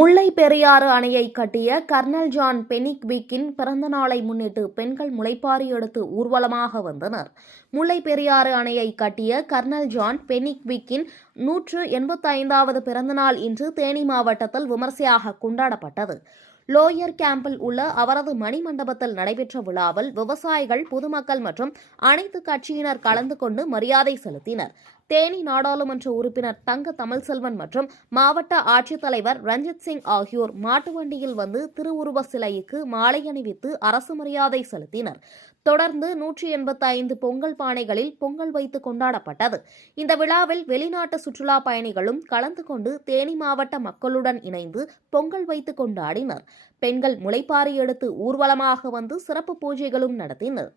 முல்லை பெரியாறு அணையை கட்டிய kernel John பெனிக்விக்கின் பிறந்த நாளை முன்னிட்டு பெண்கள் முளைப்பாரி எடுத்து ஊர்வலமாக வந்தனர். முல்லை பெரியாறு அணையை கட்டிய கர்னல் ஜான் பெனிக்விக்கின் 185வது பிறந்தநாள் இன்று தேனி மாவட்டத்தில் விமர்சையாக கொண்டாடப்பட்டது. லோயர் கேம்பில் உள்ள அவரது மணிமண்டபத்தில் நடைபெற்ற விழாவில் விவசாயிகள், பொதுமக்கள் மற்றும் அனைத்து கட்சியினர் கலந்து கொண்டு மரியாதை செலுத்தினர். தேனி நாடாளுமன்ற உறுப்பினர் தங்க தமிழ்செல்வன் மற்றும் மாவட்ட ஆட்சித்தலைவர் ரஞ்சித் சிங் ஆகியோர் மாட்டு வண்டியில் வந்து திருவுருவ சிலைக்கு மாலை அணிவித்து அரசு மரியாதை செலுத்தினர். தொடர்ந்து 185 பொங்கல் பானைகளில் பொங்கல் வைத்து கொண்டாடப்பட்டது. இந்த விழாவில் வெளிநாட்டு சுற்றுலா பயணிகளும் கலந்து கொண்டு தேனி மாவட்ட மக்களுடன் இணைந்து பொங்கல் வைத்து கொண்டாடினர். பெண்கள் முளைப்பாரி எடுத்து ஊர்வலமாக வந்து சிறப்பு பூஜைகளும் நடத்தினர்.